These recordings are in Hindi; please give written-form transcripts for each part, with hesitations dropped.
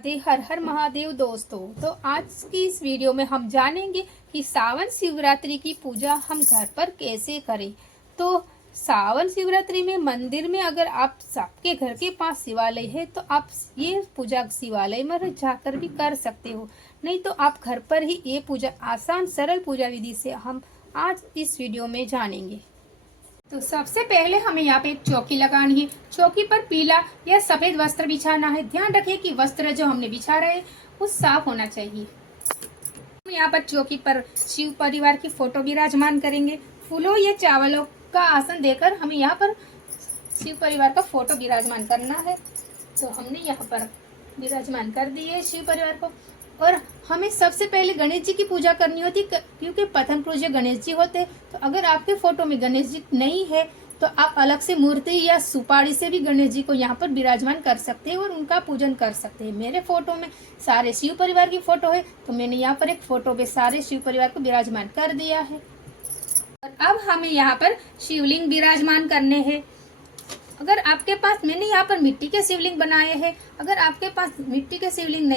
हर हर महादेव दोस्तों। तो आज की इस वीडियो में हम जानेंगे कि सावन शिवरात्रि की पूजा हम घर पर कैसे करें। तो सावन शिवरात्रि में मंदिर में अगर आप सबके घर के पास शिवालय है तो आप ये पूजा शिवालय में जाकर भी कर सकते हो, नहीं तो आप घर पर ही ये पूजा आसान सरल पूजा विधि से हम आज इस वीडियो में जानेंगे। तो सबसे पहले हमें यहाँ पे एक चौकी लगानी है। चौकी पर पीला या सफेद वस्त्र बिछाना है। ध्यान रखिए कि वस्त्र जो हमने बिछा रहे हैं वो साफ होना चाहिए। हम यहाँ पर चौकी पर शिव परिवार की फोटो विराजमान करेंगे। फूलों या चावलों का आसन देकर हमें यहाँ पर शिव परिवार का फोटो विराजमान करना है। तो हमने यहाँ पर विराजमान कर दिए शिव परिवार को। और हमें सबसे पहले गणेश जी की पूजा करनी होती, क्योंकि प्रथम पूज्य गणेश जी होते। तो अगर आपके फोटो में गणेश जी नहीं है तो आप अलग से मूर्ति या सुपारी से भी गणेश जी को यहाँ पर विराजमान कर सकते हैं और उनका पूजन कर सकते हैं। मेरे फोटो में सारे शिव परिवार की फोटो है, तो मैंने यहाँ पर एक फोटो पे सारे शिव परिवार को विराजमान कर दिया है। और अब हमें यहाँ पर शिवलिंग विराजमान करने हैं। अगर आपके पास, मैंने यहाँ पर मिट्टी के शिवलिंग बनाए हैं। अगर आपके पास मिट्टी के शिवलिंग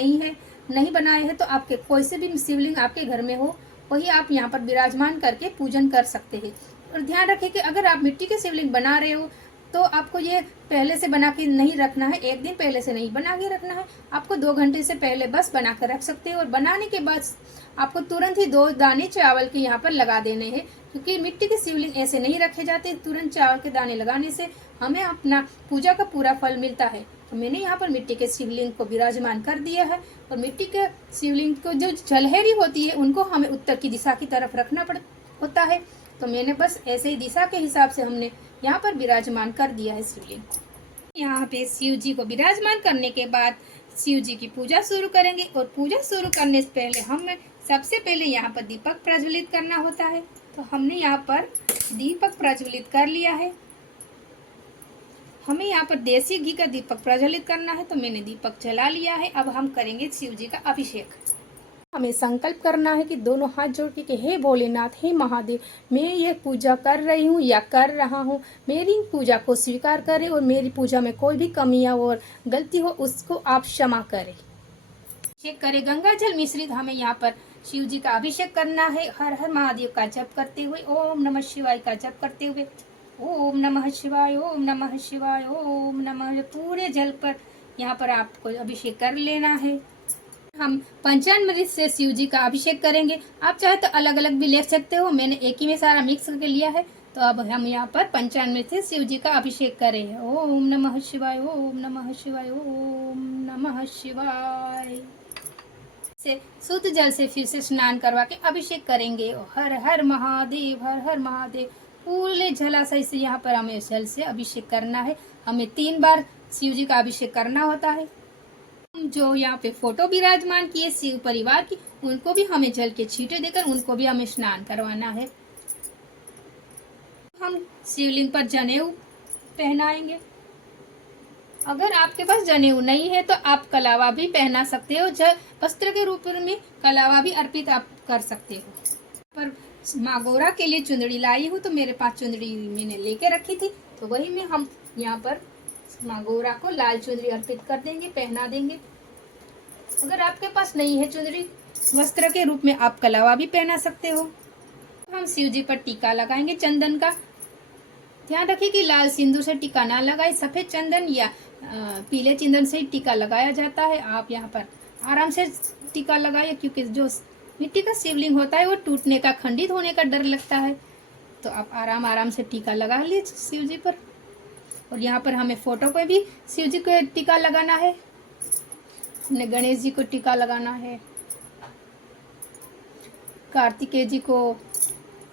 नहीं बनाए हैं तो आपके कोई से भी शिवलिंग आपके घर में हो वही आप यहाँ पर विराजमान करके पूजन कर सकते हैं। और ध्यान रखें कि अगर आप मिट्टी के शिवलिंग बना रहे हो तो आपको ये पहले से बना के नहीं रखना है, एक दिन पहले से नहीं बना के रखना है। आपको 2 घंटे से पहले बस बना कर रख सकते हो। और बनाने के बाद आपको तुरंत ही 2 दाने चावल के यहाँ पर लगा देने हैं, क्योंकि मिट्टी के शिवलिंग ऐसे नहीं रखे जाते। तुरंत चावल के दाने लगाने से हमें अपना पूजा का पूरा फल मिलता है। तो मैंने यहाँ पर मिट्टी के शिवलिंग को विराजमान कर दिया है। और मिट्टी के शिवलिंग को जो जलहरी होती है उनको हमें उत्तर की दिशा की तरफ रखना होता है। तो मैंने बस ऐसे ही दिशा के हिसाब से हमने यहाँ पर विराजमान कर दिया है शिवलिंग। यहाँ पे शिव जी को विराजमान करने के बाद शिव जी की पूजा शुरू करेंगे। और पूजा शुरू करने से पहले हमें सबसे पहले यहाँ पर दीपक प्रज्वलित करना होता है। तो हमने यहाँ पर दीपक प्रज्वलित कर लिया है। हमें यहाँ पर देसी घी का दीपक प्रज्वलित करना है, तो मैंने दीपक जला लिया है। अब हम करेंगे शिव जी का अभिषेक। हमें संकल्प करना है कि दोनों हाथ जोड़ के हे भोलेनाथ, हे महादेव, मैं ये पूजा कर रही हूँ या कर रहा हूँ, मेरी पूजा को स्वीकार करें और मेरी पूजा में कोई भी कमियां और गलती हो उसको आप क्षमा करें। अभिषेक करें गंगा जल मिश्रित। हमें यहाँ पर शिव जी का अभिषेक करना है। हर हर महादेव का जप करते हुए, ओम नमः शिवाय का जप करते हुए, ओम नमः शिवाय, ओम नमः शिवाय, ओम नमः। पूरे जल पर यहाँ पर आपको अभिषेक कर लेना है। हम पंचामृत से शिव जी का अभिषेक करेंगे। आप चाहे तो अलग अलग भी ले सकते हो, मैंने एक ही में सारा मिक्स करके लिया है। तो अब हम यहाँ पर पंचामृत से शिव जी का अभिषेक करें। ओम नमः शिवाय, ओम नमः शिवाय, ओम नमः शिवाय। से शुद्ध जल से फिर से स्नान करवा के अभिषेक करेंगे। हर हर महादेव, हर हर महादेव। पूरे जलाशय से यहाँ पर हमें जल से अभिषेक करना है। हमें 3 बार शिव जी का अभिषेक करना होता है। जो यहाँ पे फोटो विराजमान किए शिव परिवार की, उनको भी हमें जल के छींटे देकर उनको भी हमें स्नान करवाना है। हम शिवलिंग पर जनेऊ पहनाएंगे। अगर आपके पास जनेऊ नहीं है तो आप कलावा भी पहना सकते हो। वस्त्र के रूप में कलावा भी अर्पित आप कर सकते हो। पर माँ गौरा के लिए चुंदड़ी लाई हूँ, तो मेरे पास चुंदड़ी मैंने लेके रखी थी, तो वही में हम यहाँ पर माँ गौरा को लाल चुंदड़ी अर्पित कर देंगे, पहना देंगे। अगर आपके पास नहीं है चुंदड़ी, वस्त्र के रूप में आप कलावा भी पहना सकते हो। हम शिव जी पर टीका लगाएंगे चंदन का। ध्यान रखिए कि लाल सिंदूर से टीका ना लगाए, सफेद चंदन या पीले चंदन से ही टीका लगाया जाता है। आप यहाँ पर आराम से टीका लगाइए, क्योंकि जो मिट्टी का शिवलिंग होता है वो टूटने का, खंडित होने का डर लगता है। तो आप आराम आराम से टीका लगा लीजिए शिव जी पर। और यहाँ पर हमें फोटो पे भी शिव जी को टीका लगाना है। हमने गणेश जी को टीका लगाना है, कार्तिकेय जी को,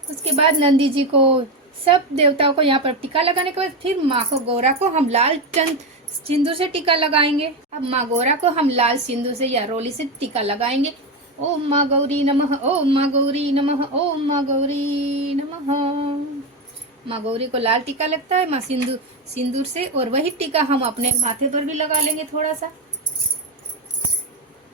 उसके बाद नंदी जी को, सब देवताओं को यहाँ पर टीका लगाने के बाद फिर माँ को गौरा को हम लाल सिंदूर से टीका लगाएंगे। अब माँ गौरा को हम लाल सिंदूर से या रोली से टीका लगाएंगे। ओम माँ गौरी नमः, ओम माँ गौरी नमः, ओम माँ गौरी नमः। माँ गौरी को लाल टीका लगता है माँ सिंदूर से, और वही टीका हम अपने माथे पर भी लगा लेंगे थोड़ा सा।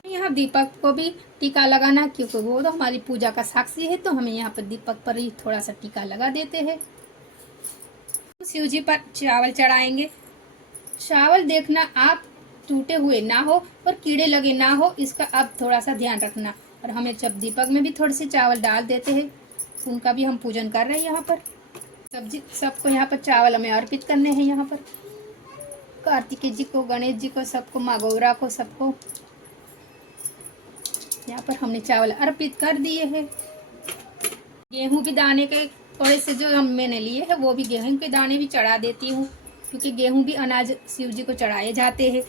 यहाँ दीपक को भी टीका लगाना, क्योंकि वो तो हमारी पूजा का साक्षी है। तो हमें यहाँ पर दीपक पर ही थोड़ा सा टीका लगा देते हैं। शिव जी पर चावल चढ़ाएंगे। चावल देखना, आप टूटे हुए ना हो और कीड़े लगे ना हो, इसका आप थोड़ा सा ध्यान रखना। और हमें जब दीपक में भी थोड़े से चावल डाल देते हैं, उनका भी हम पूजन कर रहे हैं। यहाँ पर सब्जी सबको यहाँ पर चावल हमें अर्पित करने हैं। यहाँ पर कार्तिकेय जी को, गणेश जी को, सबको, माँ गौरा को, सबको यहाँ पर हमने चावल अर्पित कर दिए हैं। गेहूं भी दाने के थोड़े से जो मैंने लिए हैं, वो भी गेहूं के दाने भी चढ़ा देती हूँ, क्योंकि गेहूं भी अनाज शिव जी को चढ़ाए जाते हैं।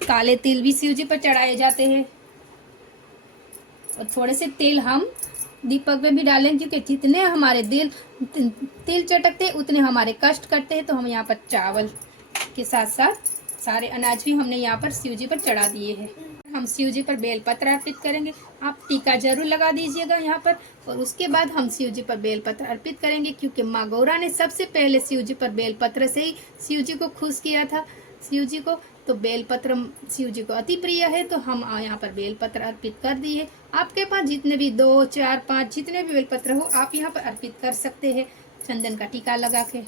काले तिल भी शिव जी पर चढ़ाए जाते हैं। और थोड़े से तेल हम दीपक में भी डालें, क्योंकि जितने हमारे तिल चटकते उतने हमारे कष्ट करते हैं। तो हम यहाँ पर चावल के साथ साथ सारे अनाज भी हमने यहाँ पर शिव जी पर चढ़ा दिए हैं। हम शिव जी पर बेलपत्र अर्पित करेंगे। आप टीका जरूर लगा दीजिएगा यहाँ पर। और उसके बाद हम शिव जी पर बेलपत्र अर्पित करेंगे, क्योंकि माँ गौरा ने सबसे पहले शिव जी पर बेलपत्र से ही शिव जी को खुश किया था। शिव जी को तो बेलपत्र शिव जी को अति प्रिय है, तो हम यहाँ पर बेलपत्र अर्पित कर दिए। आपके पास जितने भी 2, 4, 5 जितने भी बेलपत्र हो, आप यहाँ पर अर्पित कर सकते हैं चंदन का टीका लगा के,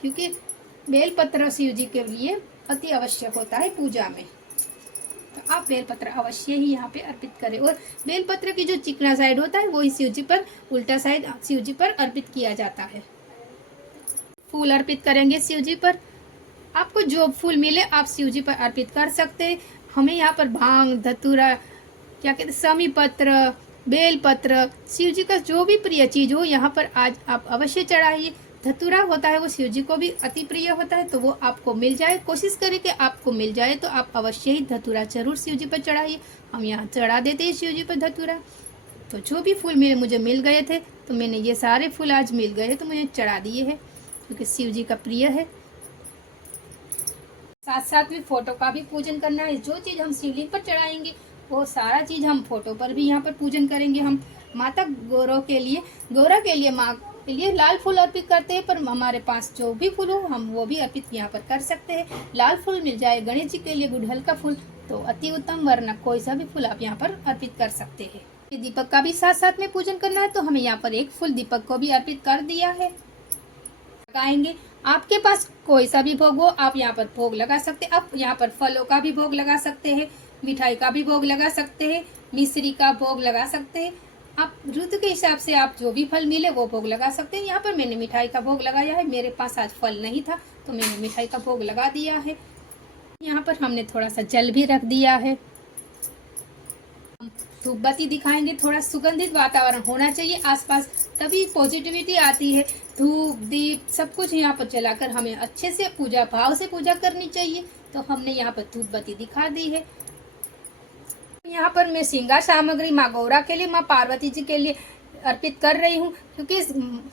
क्योंकि बेलपत्र शिव जी के लिए अति आवश्यक होता है पूजा में। तो आप बेलपत्र अवश्य ही यहाँ पे अर्पित करें। और बेलपत्र की जो चिकना साइड होता है, वही शिव जी पर, उल्टा साइड शिव जी पर अर्पित किया जाता है। फूल अर्पित करेंगे शिव जी पर। आपको जो फूल मिले आप शिव जी पर अर्पित कर सकते हैं। हमें यहाँ पर भांग, धतूरा, क्या कहते, समी पत्र, बेल पत्र, शिव जी का जो भी प्रिय चीज हो यहाँ पर आज आप अवश्य चढ़ाइए। धतूरा होता है वो शिव जी को भी अति प्रिय होता है, तो वो आपको मिल जाए, कोशिश करें कि आपको मिल जाए। तो आप अवश्य ही धतूरा जरूर शिव जी पर चढ़ाइए। हम यहाँ चढ़ा देते हैं शिव जी पर धतूरा। तो जो भी फूल मुझे मिल गए थे, तो मैंने ये सारे फूल आज मिल गए तो मुझे चढ़ा दिए हैं, क्योंकि शिव जी का प्रिय है। साथ साथ में फोटो का भी पूजन करना है। जो चीज हम शिवलिंग पर चढ़ाएंगे वो सारा चीज हम फोटो पर भी यहाँ पर पूजन करेंगे। हम माता गौरा के लिए माँ के लिए लाल फूल अर्पित करते हैं, पर हमारे पास जो भी फूल हो हम वो भी अर्पित यहाँ पर कर सकते हैं। लाल फूल मिल जाए गणेश जी के लिए, गुड़हल का फूल तो अति उत्तम, वरना कोई सा भी फूल आप यहाँ पर अर्पित कर सकते हैं। दीपक का भी साथ साथ में पूजन करना है, तो हमें यहाँ पर एक फूल दीपक को भी अर्पित कर दिया है। लगाएंगे, आपके पास कोई सा भी भोग हो आप यहाँ पर भोग लगा सकते हैं। आप यहाँ पर फलों का भी भोग लगा सकते हैं, मिठाई का भी भोग लगा सकते हैं, मिश्री का भोग लगा सकते हैं। आप ऋतु के हिसाब से आप जो भी फल मिले वो भोग लगा सकते हैं। यहाँ पर मैंने मिठाई का भोग लगाया है, मेरे पास आज फल नहीं था तो मैंने मिठाई का भोग लगा दिया है। यहाँ पर हमने थोड़ा सा जल भी रख दिया है। धूप बत्ती दिखाएंगे, थोड़ा सुगंधित वातावरण होना चाहिए आसपास, तभी पॉजिटिविटी आती है। धूप दीप सब कुछ यहाँ पर जलाकर हमें अच्छे से पूजा भाव से पूजा करनी चाहिए। तो हमने यहाँ पर धूप बत्ती दिखा दी है। यहाँ पर मैं श्रृंगार सामग्री माँ गौरा के लिए, माँ पार्वती जी के लिए अर्पित कर रही हूँ, क्योंकि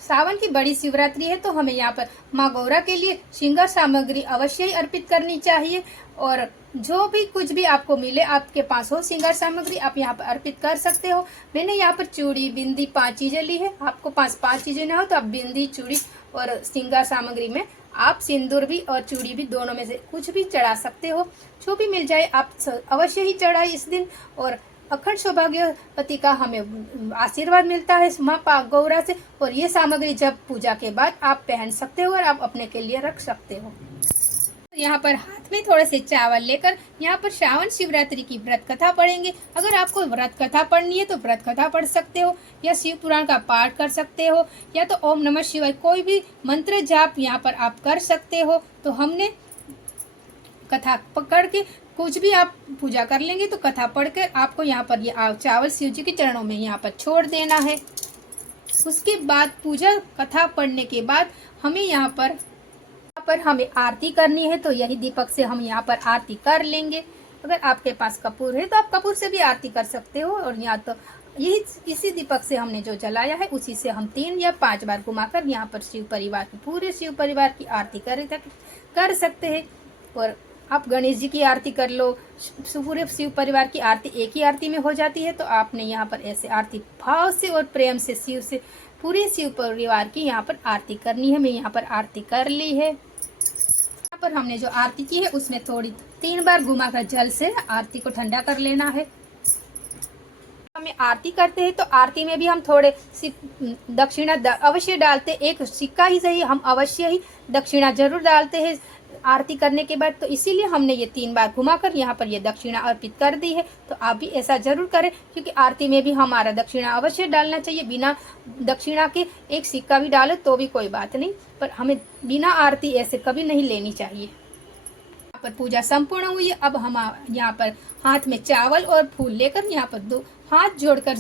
सावन की बड़ी शिवरात्रि है, तो हमें यहाँ पर माँ गौरा के लिए श्रृंगार सामग्री अवश्य ही अर्पित करनी चाहिए। और जो भी कुछ भी आपको मिले, आपके पास हो श्रृंगार सामग्री, आप यहाँ पर अर्पित कर सकते हो। मैंने यहाँ पर चूड़ी, बिंदी 5 चीजें ली है। आपको 5 चीजें ना हो तो आप बिंदी, चूड़ी और श्रृंगार सामग्री में आप सिंदूर भी और चूड़ी भी दोनों में से कुछ भी चढ़ा सकते हो। जो भी मिल जाए आप अवश्य ही चढ़ाए इस दिन। और अखंड सौभाग्यवती का हमें आशीर्वाद मिलता है माँ गौरा से। और ये सामग्री जब पूजा के बाद आप पहन सकते हो और आप अपने के लिए रख सकते हो। यहाँ पर हाथ में थोड़े से चावल लेकर यहाँ पर श्रावण शिवरात्रि की व्रत कथा पढ़ेंगे। अगर आपको व्रत कथा पढ़नी है तो व्रत कथा पढ़ सकते हो, या शिव पुराण का पाठ कर सकते हो, या तो ओम नमः शिवाय कोई भी मंत्र जाप यहाँ पर आप कर सकते हो। तो हमने कथा पकड़ के कुछ भी आप पूजा कर लेंगे, तो कथा पढ़कर आपको यहाँ पर ये चावल शिव जी के चरणों में यहाँ पर छोड़ देना है। उसके बाद पूजा कथा पढ़ने के बाद हमें यहाँ पर हमें आरती करनी है, तो यही दीपक से हम यहाँ पर आरती कर लेंगे। अगर आपके पास कपूर है तो आप कपूर से भी आरती कर सकते हो। और यहाँ तो यही इसी दीपक से हमने जो जलाया है उसी से हम 3 या 5 बार घुमाकर यहाँ पर शिव परिवार की, पूरे शिव परिवार की आरती कर सकते हैं। और आप गणेश जी की आरती कर लो, पूरे शिव परिवार की आरती एक ही आरती में हो जाती है। तो आपने यहाँ पर ऐसे आरती भाव से और प्रेम से शिव से पूरे शिव परिवार की यहाँ पर आरती करनी है। मैं यहाँ पर आरती कर ली है। यहाँ पर हमने जो आरती की है उसमें थोड़ी 3 बार घुमाकर जल से आरती को ठंडा कर लेना है। हमें आरती करते हैं तो आरती में भी हम थोड़े दक्षिणा अवश्य डालते, एक सिक्का ही सही हम अवश्य ही दक्षिणा जरूर डालते हैं। आरती करने के बाद, तो इसीलिए हमने ये 3 बार घुमाकर यहाँ पर ये दक्षिणा अर्पित कर दी है। तो आप भी ऐसा जरूर करें, क्योंकि आरती में भी हमारा दक्षिणा अवश्य डालना चाहिए। बिना दक्षिणा के एक सिक्का भी डालो तो भी कोई बात नहीं, पर हमें बिना आरती ऐसे कभी नहीं लेनी चाहिए। यहाँ पर पूजा संपूर्ण हुई है। अब हम यहाँ पर हाथ में चावल और फूल लेकर यहाँ पर 2 हाथ जोड़कर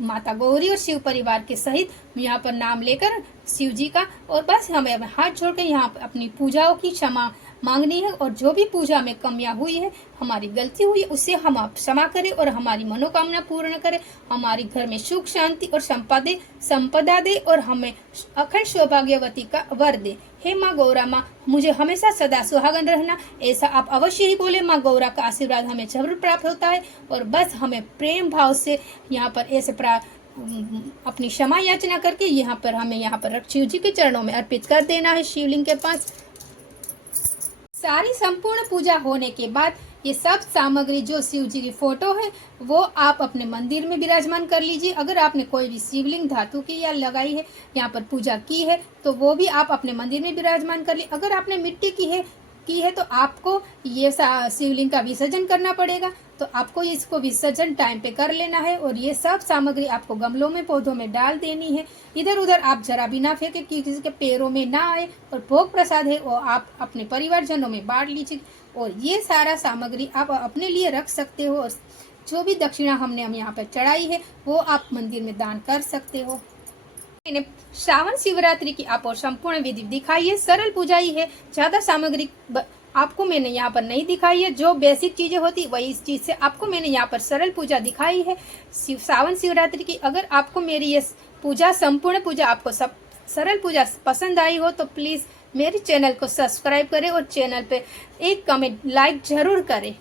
माता गौरी और शिव परिवार के सहित यहाँ पर नाम लेकर शिव जी का, और बस हमें हाथ जोड़कर यहाँ पर अपनी पूजाओं की क्षमा मांगनी है। और जो भी पूजा में कमियां हुई है, हमारी गलती हुई है, उससे हम आप क्षमा करें और हमारी मनोकामना पूर्ण करें। हमारे घर में सुख शांति और संपदा दे और हमें अखंड सौभाग्यवती का वर दे। हे माँ गौरा माँ, मुझे हमेशा सदा सुहागन रहना, ऐसा आप अवश्य ही बोले। माँ गौरा का आशीर्वाद हमें जरूर प्राप्त होता है। और बस हमें प्रेम भाव से यहाँ पर ऐसे अपनी क्षमा याचना करके यहाँ पर शिव जी के चरणों में अर्पित कर देना है, शिवलिंग के पास। सारी संपूर्ण पूजा होने के बाद ये सब सामग्री जो शिव जी की फोटो है वो आप अपने मंदिर में विराजमान कर लीजिए। अगर आपने कोई भी शिवलिंग धातु की या लगाई है, यहाँ पर पूजा की है, तो वो भी आप अपने मंदिर में विराजमान कर लीजिए। अगर आपने मिट्टी की है तो आपको ये शिवलिंग का विसर्जन करना पड़ेगा। तो आपको इसको विसर्जन टाइम पे कर लेना है। और ये सब सामग्री आपको गमलों में, पौधों में डाल देनी है। इधर उधर आप जरा भी ना फेंके कि किसी के पैरों में ना आए। और भोग प्रसाद है वो आप अपने परिवारजनों में बांट लीजिए। और ये सारा सामग्री आप अपने लिए रख सकते हो। और जो भी दक्षिणा हमने यहाँ पर चढ़ाई है वो आप मंदिर में दान कर सकते हो। मैंने श्रावण शिवरात्रि की आप और संपूर्ण विधि दिखाई है, सरल पूजा ही है। ज्यादा सामग्री आपको मैंने यहाँ पर नहीं दिखाई है। जो बेसिक चीजें होती वही इस चीज से आपको मैंने यहाँ पर सरल पूजा दिखाई है श्रावण शिवरात्रि की। अगर आपको मेरी ये पूजा, संपूर्ण पूजा, आपको सब सरल पूजा पसंद आई हो तो प्लीज मेरे चैनल को सब्सक्राइब करें और चैनल पे एक कमेंट, लाइक जरूर करें।